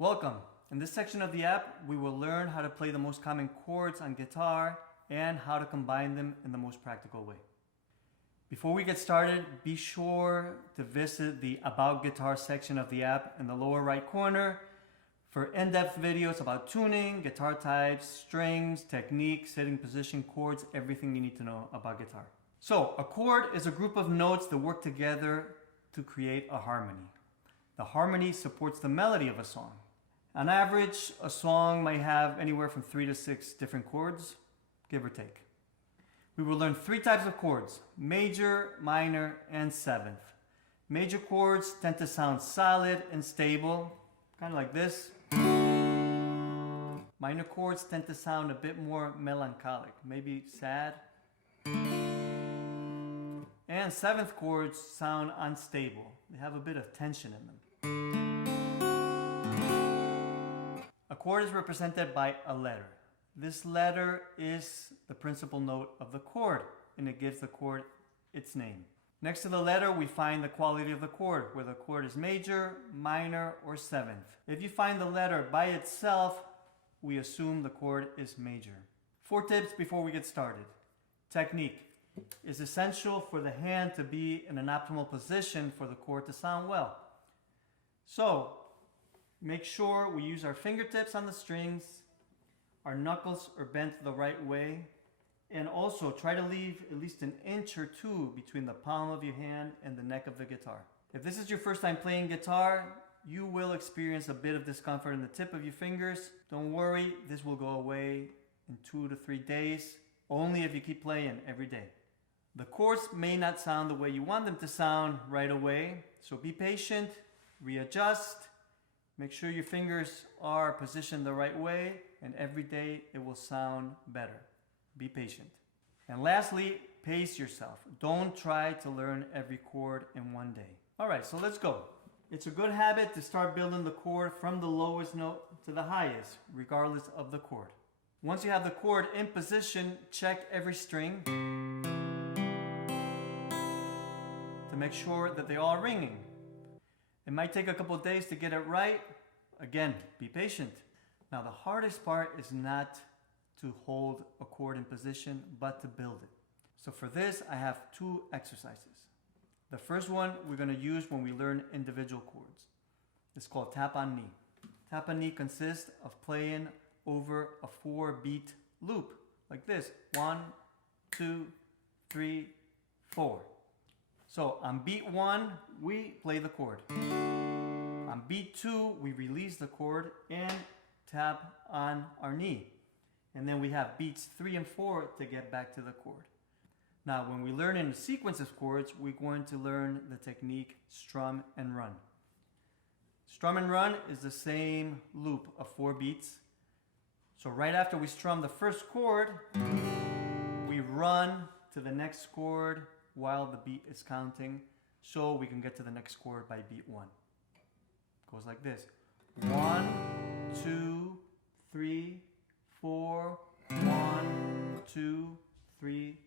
Welcome! In this section of the app, we will learn how to play the most common chords on guitar and how to combine them in the most practical way. Before we get started, be sure to visit the About Guitar section of the app in the lower right corner for in-depth videos about tuning, guitar types, strings, technique, sitting position, chords, everything you need to know about guitar. So, a chord is a group of notes that work together to create a harmony. The harmony supports the melody of a song. On average, a song might have anywhere from 3 to 6 different chords, give or take. We will learn 3 types of chords: major, minor, and seventh. Major chords tend to sound solid and stable, kind of like this. Minor chords tend to sound a bit more melancholic, maybe sad. And seventh chords sound unstable. They have a bit of tension in them. A chord is represented by a letter. This letter is the principal note of the chord, and it gives the chord its name. Next to the letter, we find the quality of the chord, whether the chord is major, minor, or seventh. If you find the letter by itself, we assume the chord is major. 4 tips before we get started. Technique is essential for the hand to be in an optimal position for the chord to sound well. So, make sure we use our fingertips on the strings, our knuckles are bent the right way, and also try to leave at least an inch or 2 between the palm of your hand and the neck of the guitar. If this is your first time playing guitar, you will experience a bit of discomfort in the tip of your fingers. Don't worry, this will go away in 2 to 3 days, only if you keep playing every day. The chords may not sound the way you want them to sound right away, so be patient, readjust. Make sure your fingers are positioned the right way, and every day it will sound better. Be patient. And lastly, pace yourself. Don't try to learn every chord in one day. Alright, so let's go. It's a good habit to start building the chord from the lowest note to the highest, regardless of the chord. Once you have the chord in position, check every string to make sure that they all are ringing. It might take a couple of days to get it right. Again, be patient. Now the hardest part is not to hold a chord in position, but to build it. So for this, I have 2 exercises. The first one we're going to use when we learn individual chords. It's called tap on knee. Tap on knee consists of playing over a 4-beat loop, like this. 1, 2, 3, 4. So on beat 1, we play the chord. On beat 2, we release the chord and tap on our knee. And then we have beats 3 and 4 to get back to the chord. Now when we learn in a sequence of chords, we're going to learn the technique strum and run. Strum and run is the same loop of 4 beats. So right after we strum the first chord, we run to the next chord while the beat is counting, so we can get to the next chord by beat 1. It goes like this. 1, 2, 3, 4, 1, 2, 3,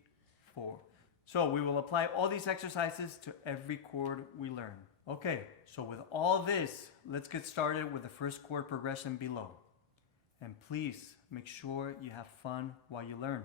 4. So we will apply all these exercises to every chord we learn. Okay, so with all this, let's get started with the first chord progression below. And please make sure you have fun while you learn.